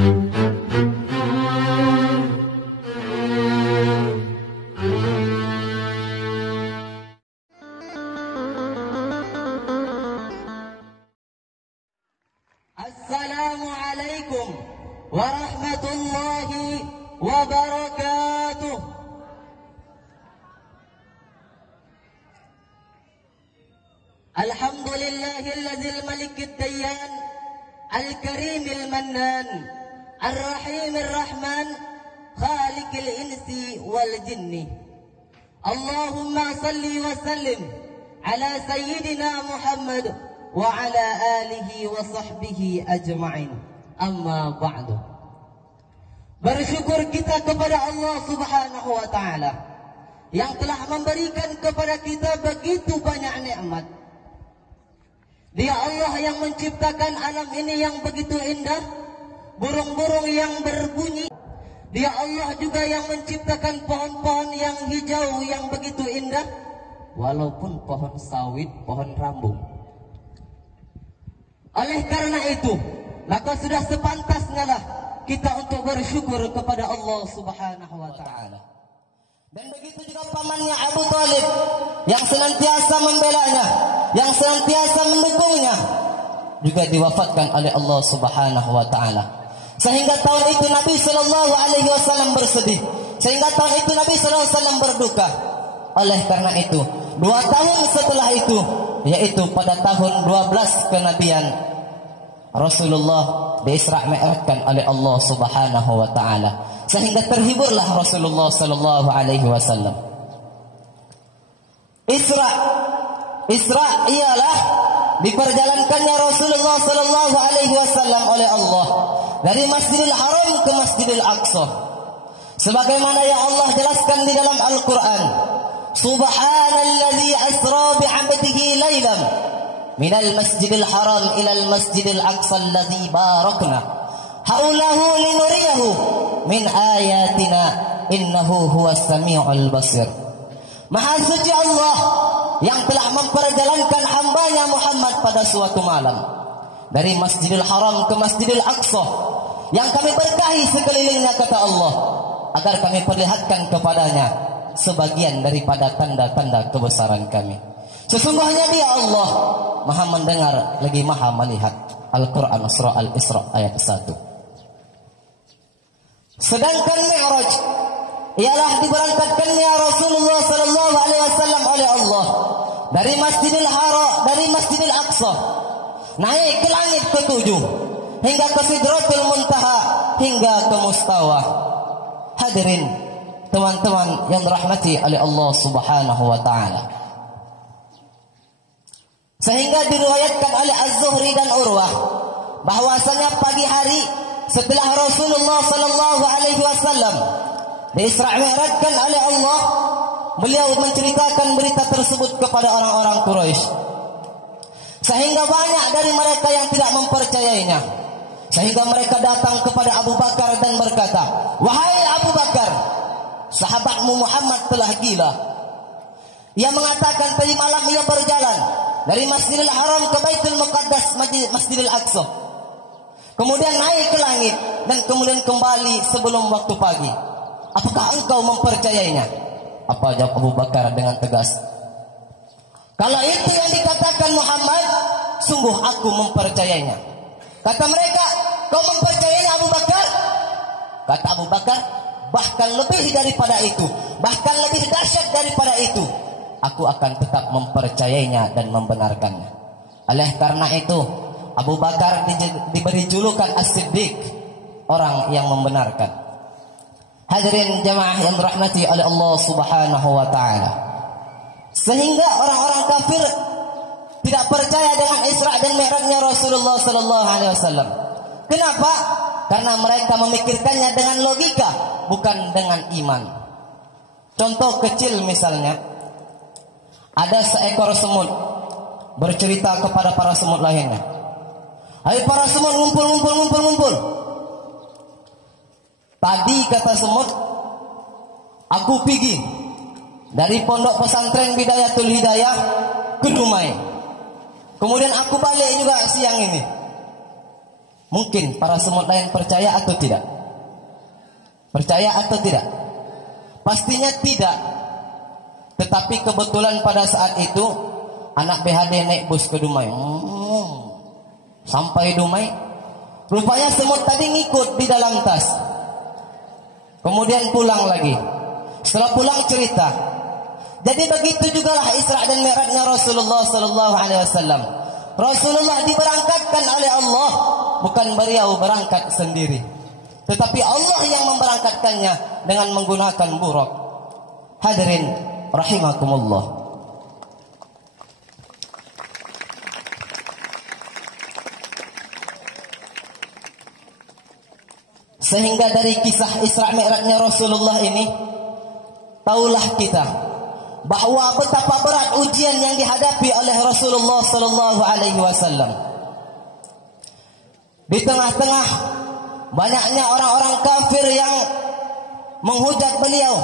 Assalamualaikum warahmatullahi wabarakatuh. Alhamdulillahilladzil malikid dayyan al-karimil mannan ar-rahimir rahman khaliqil insi wal jinni. Allahumma salli wa sallim ala sayyidina Muhammad wa ala alihi wa sahbihi ajma'in. Amma ba'du. Bersyukur kita kepada Allah Subhanahu wa taala yang telah memberikan kepada kita begitu banyak nikmat. Dia Allah yang menciptakan alam ini yang begitu indah, burung-burung yang berbunyi. Dia Allah juga yang menciptakan pohon-pohon yang hijau yang begitu indah, walaupun pohon sawit, pohon rambung. Oleh karena itu, maka sudah sepantasnya lah kita untuk bersyukur kepada Allah Subhanahu wa taala. Dan begitu juga pamannya Abu Thalib yang senantiasa membelanya, yang senantiasa mendukungnya, juga diwafatkan oleh Allah Subhanahu wa taala. Sehingga tahun itu Nabi sallallahu alaihi wasallam bersedih, sehingga tahun itu Nabi sallallahu alaihi wasallam berduka. Oleh karena itu, 2 tahun setelah itu, yaitu pada tahun 12 kenabian, Rasulullah diisra' mi'rajkan oleh Allah Subhanahu wa taala, sehingga terhiburlah Rasulullah sallallahu alaihi wasallam. Isra ialah diperjalankannya Rasulullah sallallahu alaihi wasallam oleh Allah dari Masjidil Haram ke Masjidil Aqsa. Sebagaimana yang Allah jelaskan di dalam Al-Qur'an, Subhanalladzi asra bi'abdihi lailan minal masjidil haram ilal masjidil aqsa alladzi barakna haulahu linuriyahu min ayatina innahu huwas samiul basir. Maha suci Allah yang telah memperjalankan hambanya Muhammad pada suatu malam dari Masjidil Haram ke Masjidil Aqsa yang kami berkahi sekelilingnya, kata Allah, agar kami perlihatkan kepadanya sebagian daripada tanda-tanda kebesaran kami. Sesungguhnya dia Allah Maha mendengar lagi Maha melihat. Al-Quran Surah Al-Isra ayat 1. Sedangkan Mi'raj ialah diberangkatkannya Rasulullah sallallahu alaihi wasallam oleh Allah dari Masjidil Haram, dari Masjidil Aqsa, naik ke langit ke-7 hingga ke Sidratul Muntaha, hingga ke Mustawa. Hadirin teman-teman yang dirahmati oleh Allah Subhanahu wa taala. Sehingga diriwayatkan oleh Az-Zuhri dan Urwah bahwasanya pagi hari setelah Rasulullah sallallahu alaihi wasallam diisra' mi'rajkan oleh Allah, beliau menceritakan berita tersebut kepada orang-orang Quraisy. Sehingga banyak dari mereka yang tidak mempercayainya. Sehingga mereka datang kepada Abu Bakar dan berkata, "Wahai Abu Bakar, sahabatmu Muhammad telah gila. Ia mengatakan tadi malam ia berjalan dari Masjidil Haram ke Baitul Muqaddas, Masjidil Aqsa, kemudian naik ke langit dan kemudian kembali sebelum waktu pagi. Apakah engkau mempercayainya?" Apa jawab Abu Bakar dengan tegas? "Kalau itu yang dikatakan Muhammad, sungguh aku mempercayainya." Kata mereka, "Kau mempercayainya Abu Bakar?" Kata Abu Bakar, "Bahkan lebih daripada itu, bahkan lebih dahsyat daripada itu, aku akan tetap mempercayainya dan membenarkannya." Oleh karena itu, Abu Bakar diberi julukan As-Siddiq, orang yang membenarkan. Hadirin jamaah yang dirahmati oleh Allah Subhanahu wa taala. Sehingga orang-orang kafir tidak percaya dengan Isra dan Mi'rajnya Rasulullah sallallahu alaihi wasallam. Kenapa? Karena mereka memikirkannya dengan logika, bukan dengan iman. Contoh kecil misalnya, ada seekor semut bercerita kepada para semut lainnya, "Hai para semut, ngumpul. Tadi," kata semut, "aku pergi dari pondok pesantren Bidayatul Hidayah ke Dumai. Kemudian aku balik juga siang ini. Mungkin para semut lain percaya atau tidak? Percaya atau tidak? Pastinya tidak. Tetapi kebetulan pada saat itu anak BHD naik bus ke Dumai. Sampai Dumai, rupanya semut tadi ngikut di dalam tas. Kemudian pulang lagi. Setelah pulang cerita. Jadi begitu jugalah Isra dan Mi'rajnya Rasulullah sallallahu alaihi wasallam. Rasulullah diberangkatkan oleh Allah, bukan beliau berangkat sendiri. Tetapi Allah yang memberangkatkannya dengan menggunakan buraq. Hadirin rahimakumullah. Sehingga dari kisah Isra Mi'rajnya Rasulullah ini, taulah kita bahwa betapa berat ujian yang dihadapi oleh Rasulullah sallallahu alaihi wasallam. Di tengah-tengah banyaknya orang-orang kafir yang menghujat beliau,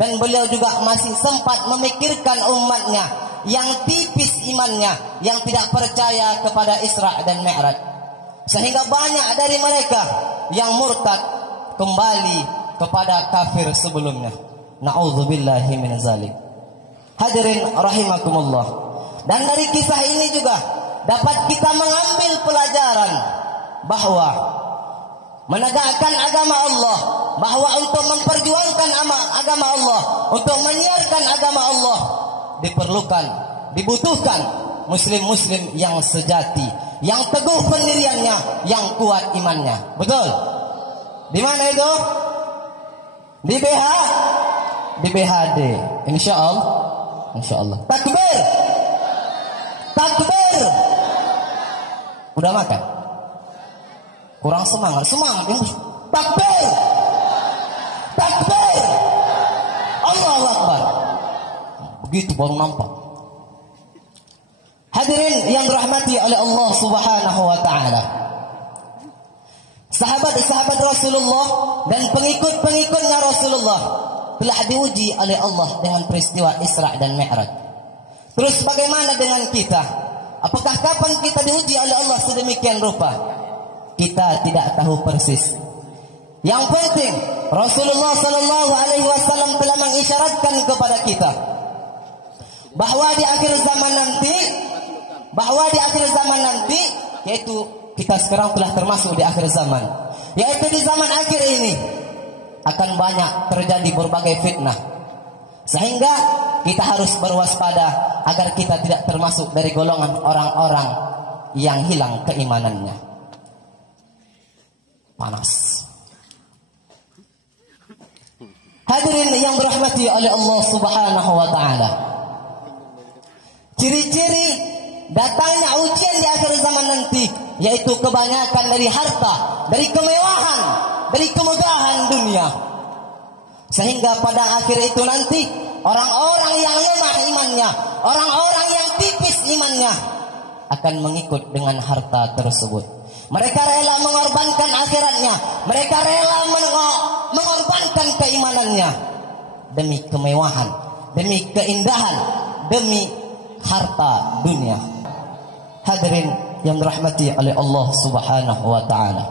dan beliau juga masih sempat memikirkan umatnya yang tipis imannya, yang tidak percaya kepada Isra dan Mi'raj. Sehingga banyak dari mereka yang murtad kembali kepada kafir sebelumnya. Na'udzubillahi min zalik. Hadirin rahimakumullah. Dan dari kisah ini juga dapat kita mengambil pelajaran bahwa menegakkan agama Allah, bahwa untuk memperjuangkan agama Allah, untuk menyiarkan agama Allah, dibutuhkan muslim-muslim yang sejati, yang teguh pendiriannya, yang kuat imannya. Betul? Di mana itu? Di BHD. Insyaallah. Insyaallah. Takbir. Takbir. Udah makan? Kurang semangat. Semangat. Takbir. Takbir. Allahu Akbar. Begitu baru nampak. Hadirin yang dirahmati oleh Allah Subhanahu wa taala. Sahabat-sahabat Rasulullah dan pengikut-pengikutnya Rasulullah telah diuji oleh Allah dengan peristiwa Isra dan Mi'raj. Terus bagaimana dengan kita? Apakah kapan kita diuji oleh Allah sedemikian rupa? Kita tidak tahu persis. Yang penting Rasulullah sallallahu alaihi wasallam telah mengisyaratkan kepada kita bahwa di akhir zaman nanti, yaitu kita sekarang telah termasuk di akhir zaman, yaitu di zaman akhir ini akan banyak terjadi berbagai fitnah, sehingga kita harus berwaspada agar kita tidak termasuk dari golongan orang-orang yang hilang keimanannya. Panas. Hadirin yang dirahmati oleh Allah Subhanahu wa taala. Ciri-ciri datangnya ujian di akhir zaman nanti, yaitu kebanyakan dari harta, dari kemewahan, dari kemegahan dunia. Sehingga pada akhir itu nanti orang-orang yang lemah imannya, orang-orang yang tipis imannya akan mengikut dengan harta tersebut. Mereka rela mengorbankan akhiratnya, mereka rela mengorbankan keimanannya demi kemewahan, demi keindahan, demi harta dunia. Hadirin yang dirahmati oleh Allah Subhanahu wa taala.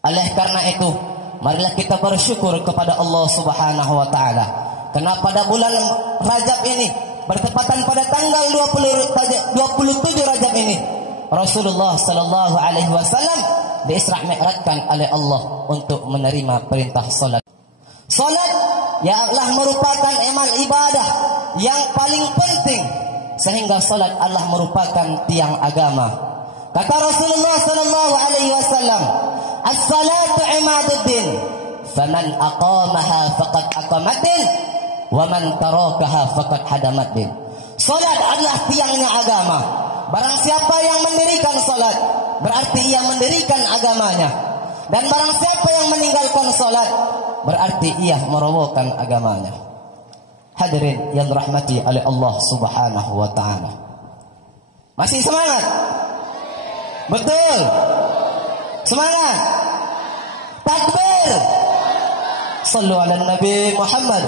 Oleh karena itu, marilah kita bersyukur kepada Allah Subhanahu wa taala. Karena pada bulan Rajab ini, bertepatan pada tanggal 27 Rajab ini, Rasulullah sallallahu alaihi wasallam diisra mi'rajkan oleh Allah untuk menerima perintah salat. Salat ialah merupakan amal ibadah yang paling penting, sehingga salat adalah merupakan tiang agama. Kata Rasulullah sallallahu alaihi wasallam, "As-salatu imaduddin, faman aqamaha faqad aqamaddin, wa man tarakaha faqad hadamaddin." Salat adalah tiangnya agama. Barang siapa yang mendirikan salat, berarti ia mendirikan agamanya. Dan barang siapa yang meninggalkan salat, berarti ia merobohkan agamanya. Hadirin yang dirahmati oleh Allah Subhanahu wa taala. Masih semangat? Betul? Semangat? Takbir! Sallu ala Nabi Muhammad.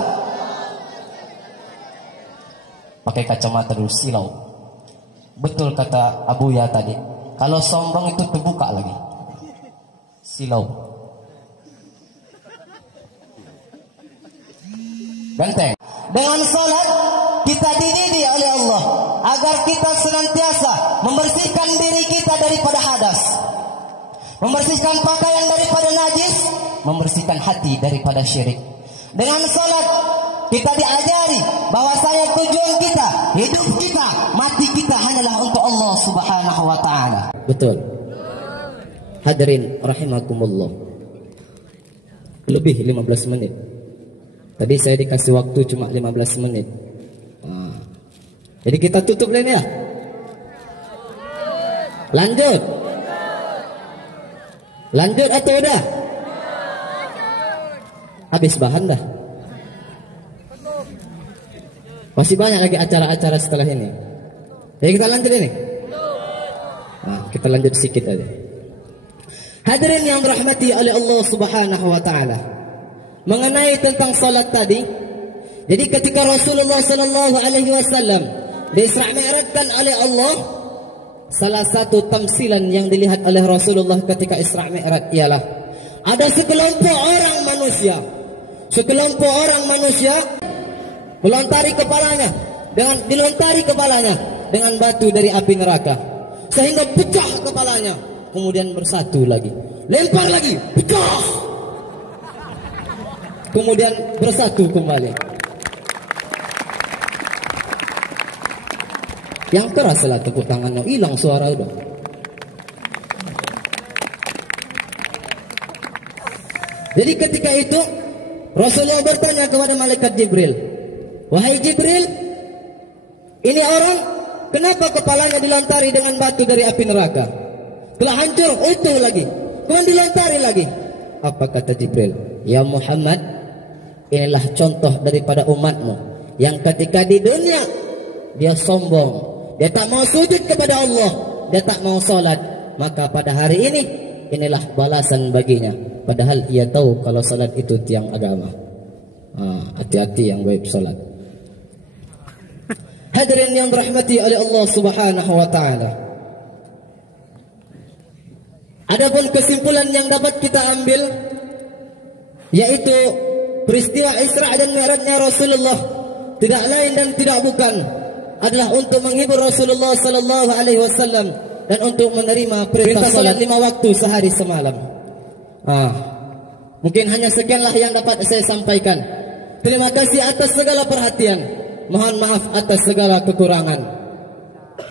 Pakai kacamata dulu, silau. Betul kata Abu Ya tadi, Kalau sombong itu terbuka lagi. Silau. Benteng. Dengan salat kita dididik oleh Allah agar kita senantiasa membersihkan diri kita daripada hadas, membersihkan pakaian daripada najis, membersihkan hati daripada syirik. Dengan salat kita diajari bahwasanya tujuan kita, hidup kita, mati kita hanyalah untuk Allah Subhanahu wa taala. Betul. Hadirin rahimakumullah. Lebih 15 menit. Tadi saya dikasih waktu cuma 15 menit. Jadi kita tutup lain ya. Lanjut. Lanjut atau udah? Habis bahan dah. Masih banyak lagi acara-acara setelah ini. Jadi kita lanjut ini. Kita lanjut sedikit aja. Hadirin yang dirahmati oleh Allah Subhanahu wa taala. Mengenai tentang salat tadi, jadi ketika Rasulullah sallallahu alaihi wasallam di-Isra' Mi'rajkan oleh Allah, salah satu tamsilan yang dilihat oleh Rasulullah ketika Isra' Mi'raj ialah ada sekelompok orang manusia dilontari kepalanya dengan batu dari api neraka sehingga pecah kepalanya, kemudian bersatu lagi, lempar lagi, pecah, kemudian bersatu kembali. Yang keraslah tepuk tangannya, hilang suara udah. Jadi ketika itu Rasulullah bertanya kepada malaikat Jibril, "Wahai Jibril, ini orang kenapa kepalanya dilontari dengan batu dari api neraka? Telah hancur, utuh lagi, kemudian dilontari lagi." Apa kata Jibril? "Ya Muhammad, inilah contoh daripada umatmu yang ketika di dunia dia sombong, dia tak mau sujud kepada Allah, dia tak mau salat, maka pada hari ini inilah balasan baginya, padahal ia tahu kalau salat itu tiang agama." Hati-hati yang baik salat. Hadirin yang dirahmati oleh Allah Subhanahu wa taala. Adapun kesimpulan yang dapat kita ambil yaitu peristiwa Isra' dan Mi'rajnya Rasulullah tidak lain dan tidak bukan adalah untuk menghibur Rasulullah sallallahu alaihi wasallam dan untuk menerima perintah salat 5 waktu sehari semalam. Mungkin hanya sekianlah yang dapat saya sampaikan. Terima kasih atas segala perhatian. Mohon maaf atas segala kekurangan.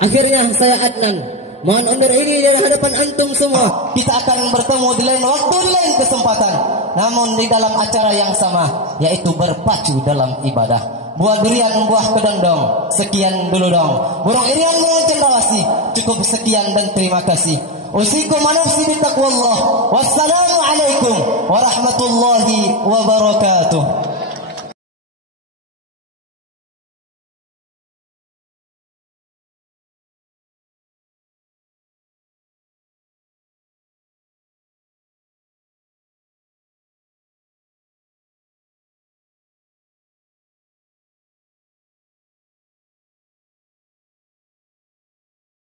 Akhirnya saya Adnan mohon undur diri dari hadapan antum semua. Kita akan bertemu di lain waktu, di lain kesempatan, namun di dalam acara yang sama, yaitu berpacu dalam ibadah. Buah durian, buah kedondong. Sekian dulu dong. Burung irian mau cendrawasih. Cukup sekian dan terima kasih. Usikum nafsi bitaqwallah. Wassalamu alaikum warahmatullahi wabarakatuh.